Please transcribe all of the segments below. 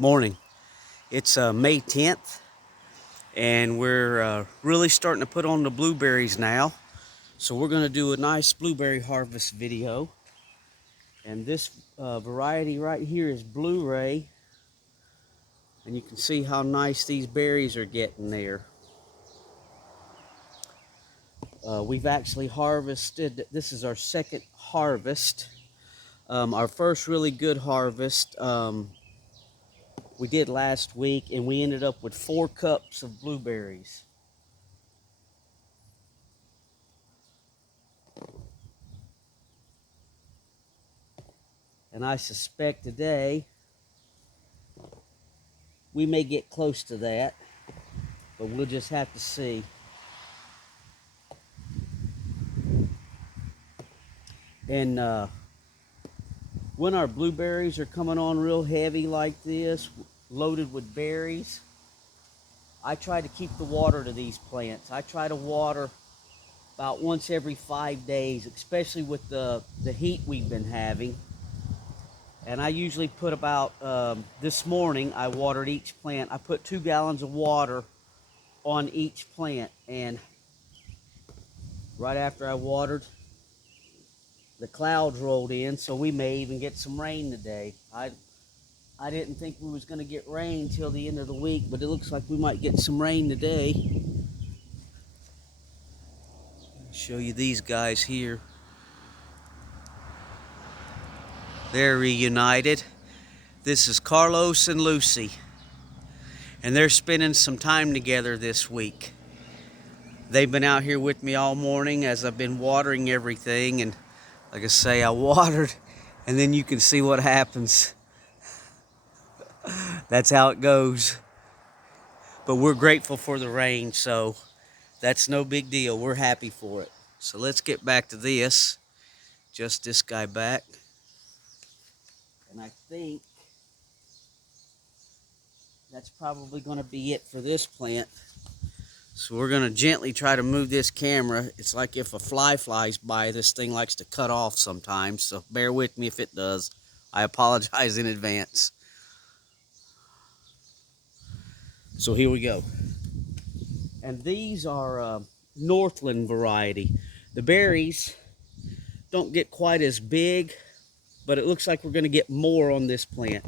Morning. It's May 10th, and we're really starting to put on the blueberries now. So we're going to do a nice blueberry harvest video. And this variety right here is Blu-ray. And you can see how nice these berries are getting there. We've actually harvested, this is our second harvest. Our first really good harvest we did last week, and we ended up with 4 cups of blueberries. And I suspect today we may get close to that, but we'll just have to see. And when our blueberries are coming on real heavy like this, loaded with berries, I try to keep the water to these plants. I try to water about once every 5 days, especially with the heat we've been having. And I usually put about, this morning I watered each plant. I put 2 gallons of water on each plant, and right after I watered, the clouds rolled in, so we may even get some rain today. I didn't think we was going to get rain till the end of the week, but it looks like we might get some rain today. Show you these guys here. They're reunited. This is Carlos and Lucy, and they're spending some time together this week. They've been out here with me all morning as I've been watering everything, and like I say, I watered, and then you can see what happens. That's how it goes. But we're grateful for the rain, so that's no big deal. We're happy for it. So let's get back to this. Just this guy back. And I think that's probably going to be it for this plant. So we're going to gently try to move this camera. It's like if a fly flies by, this thing likes to cut off sometimes. So bear with me if it does. I apologize in advance. So here we go. And these are Northland variety. The berries don't get quite as big, but it looks like we're going to get more on this plant.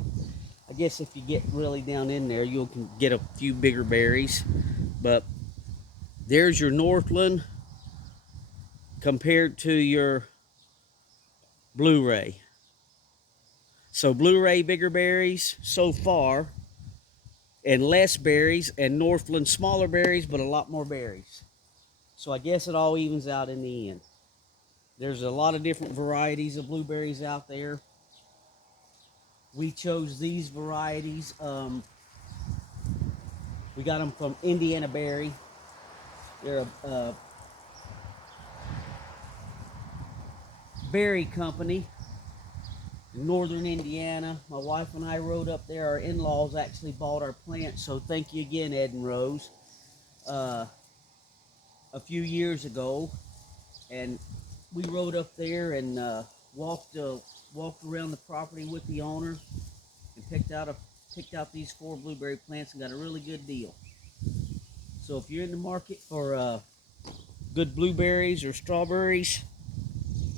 I guess if you get really down in there, you can get a few bigger berries. But there's your Northland compared to your Blu-ray. So Blu-ray bigger berries so far, and less berries, and Northland smaller berries but a lot more berries. So I guess it all evens out in the end. There's a lot of different varieties of blueberries out there. We chose these varieties. We got them from Indiana Berry. They're a berry company in northern Indiana. My wife and I rode up there. Our in-laws actually bought our plants, so thank you again, Ed and Rose, a few years ago. And we rode up there and walked around the property with the owner and picked out these 4 blueberry plants and got a really good deal. So if you're in the market for good blueberries or strawberries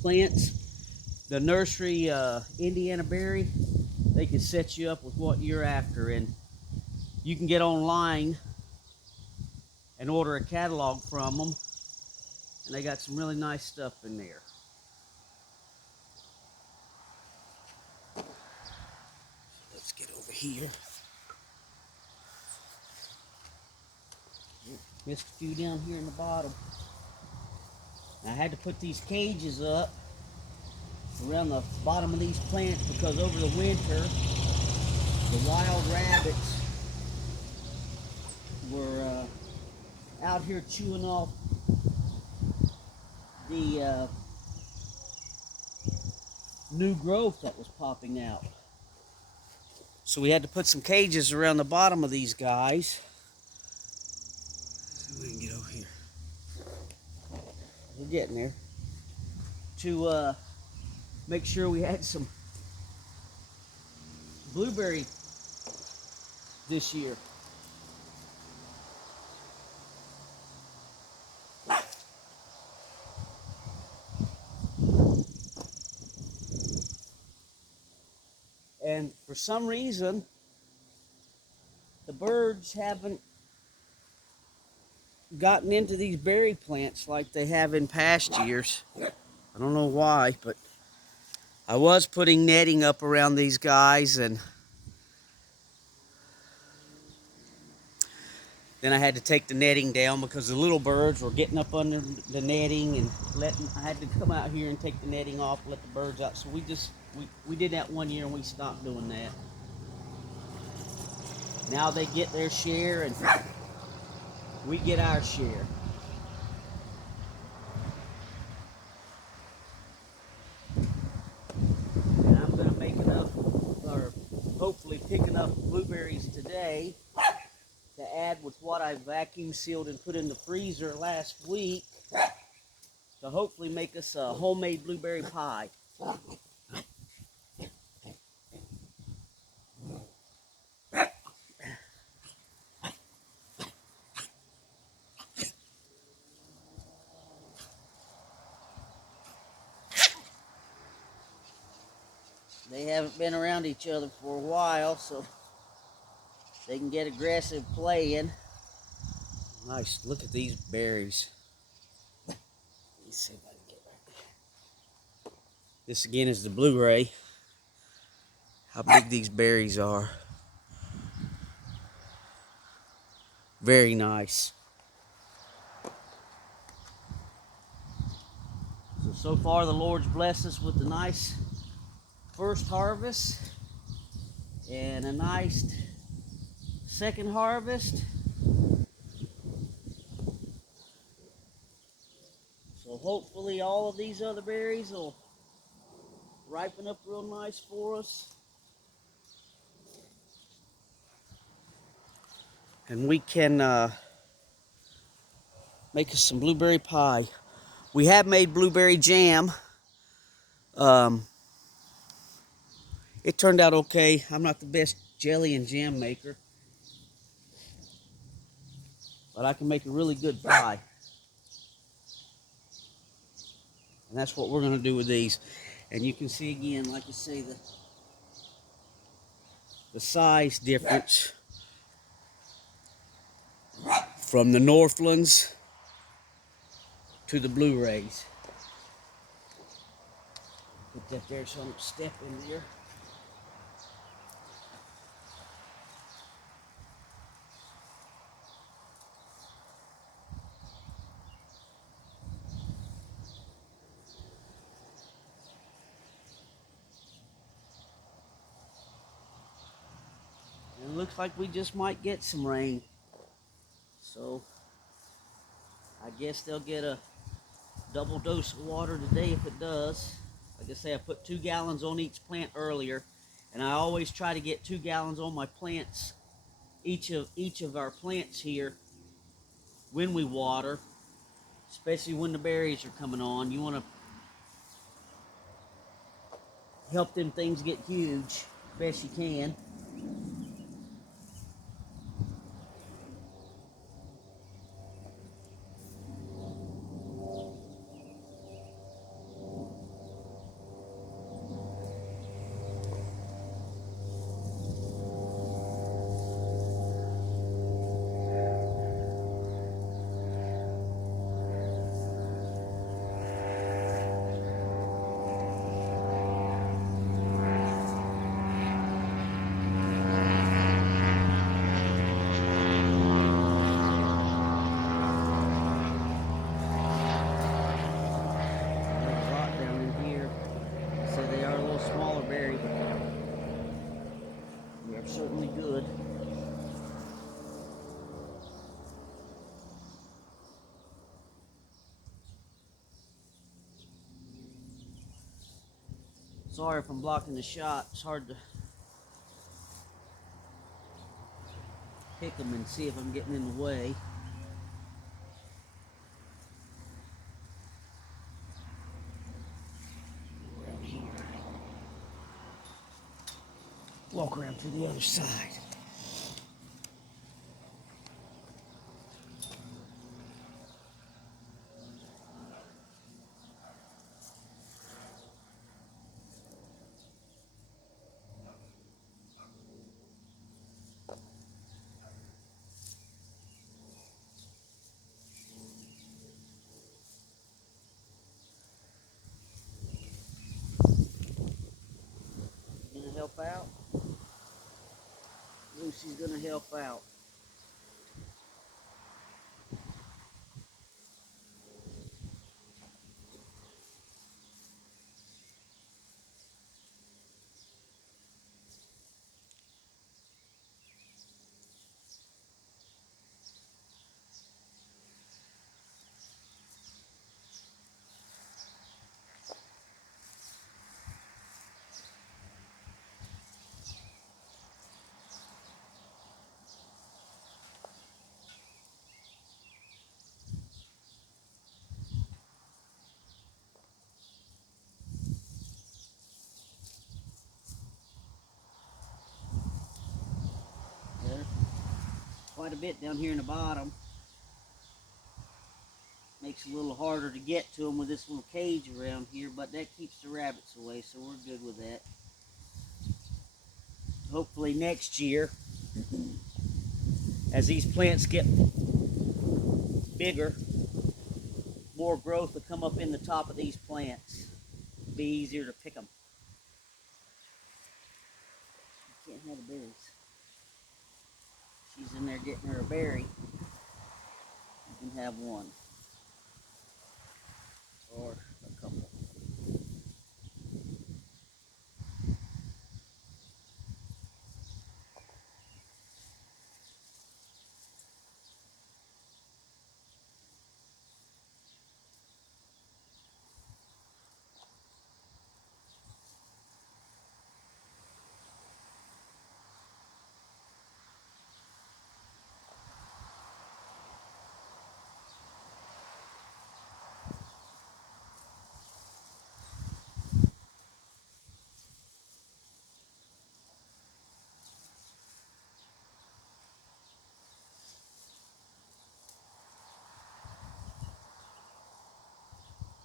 plants, the nursery Indiana Berry, they can set you up with what you're after. And you can get online and order a catalog from them, and they got some really nice stuff in there. Let's get over here. Missed a few down here in the bottom. I had to put these cages up around the bottom of these plants because over the winter the wild rabbits were out here chewing off the new growth that was popping out. So we had to put some cages around the bottom of these guys. See if we can get over here. We're getting there. To make sure we had some blueberry this year. And for some reason, the birds haven't gotten into these berry plants like they have in past years. I don't know why, but I was putting netting up around these guys, and then I had to take the netting down because the little birds were getting up under the netting and I had to come out here and take the netting off, let the birds out. So we did that one year and we stopped doing that. Now they get their share and we get our share. And I'm gonna make enough, or hopefully pick enough blueberries today to add with what I vacuum sealed and put in the freezer last week to hopefully make us a homemade blueberry pie. They haven't been around each other for a while, so they can get aggressive playing. Nice, look at these berries. Let me see if I can get right there. This again is the Blu-ray. How big these berries are. Very nice. So far the Lord's blessed us with a nice first harvest and a nice second harvest. So hopefully all of these other berries will ripen up real nice for us. And we can make us some blueberry pie. We have made blueberry jam. It turned out okay. I'm not the best jelly and jam maker, but I can make a really good pie. And that's what we're going to do with these. And you can see again, like I say, the size difference from the Northlands to the Blueberries. Put that there so I don't step in there. And it looks like we just might get some rain. So I guess they'll get a double dose of water today if it does. Like I say, I put 2 gallons on each plant earlier, and I always try to get 2 gallons on my plants, each of our plants here when we water, especially when the berries are coming on. You want to help them things get huge best you can. Certainly good. Sorry if I'm blocking the shot. It's hard to pick them and see if I'm getting in the way. Around here. Walk around to the other side. help out. Lucy's gonna help out. There's quite a bit down here in the bottom. Makes it a little harder to get to them with this little cage around here, but that keeps the rabbits away, so we're good with that. Hopefully next year, as these plants get bigger, more growth will come up in the top of these plants. It'll be easier to pick them. You can't have the berries. She's in there getting her a berry. You can have one. Or a couple.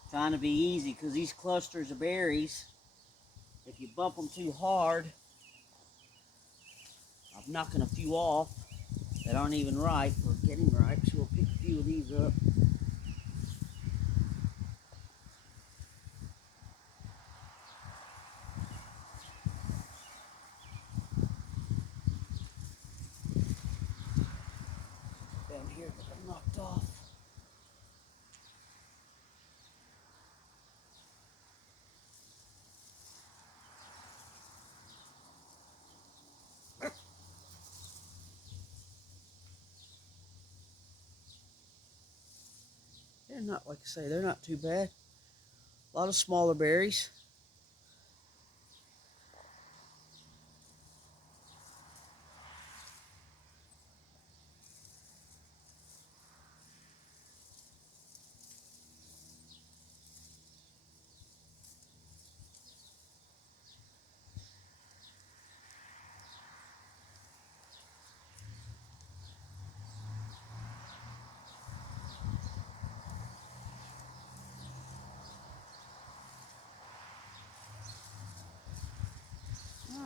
Trying to be easy because these clusters of berries, if you bump them too hard, I'm knocking a few off that aren't even ripe or getting ripe, so we'll pick a few of these up. Down here that are knocked off. They're not, like I say, they're not too bad. A lot of smaller berries.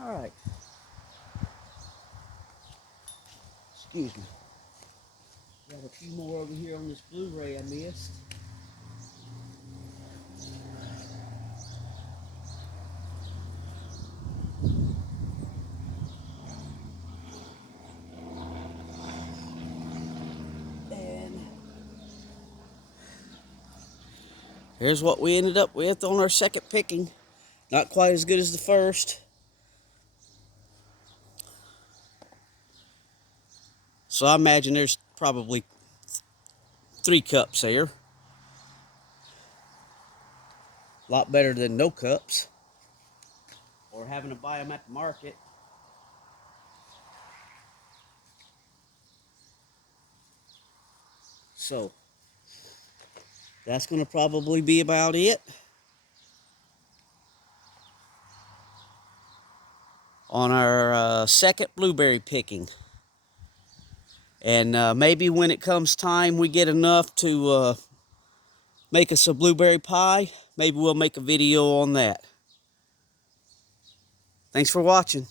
All right. Excuse me. Got a few more over here on this Blu-ray I missed. And here's what we ended up with on our second picking. Not quite as good as the first. So I imagine there's probably 3 cups there. A lot better than no cups. Or having to buy them at the market. So that's going to probably be about it on our second blueberry picking. And maybe when it comes time we get enough to make us a blueberry pie, maybe we'll make a video on that. Thanks for watching.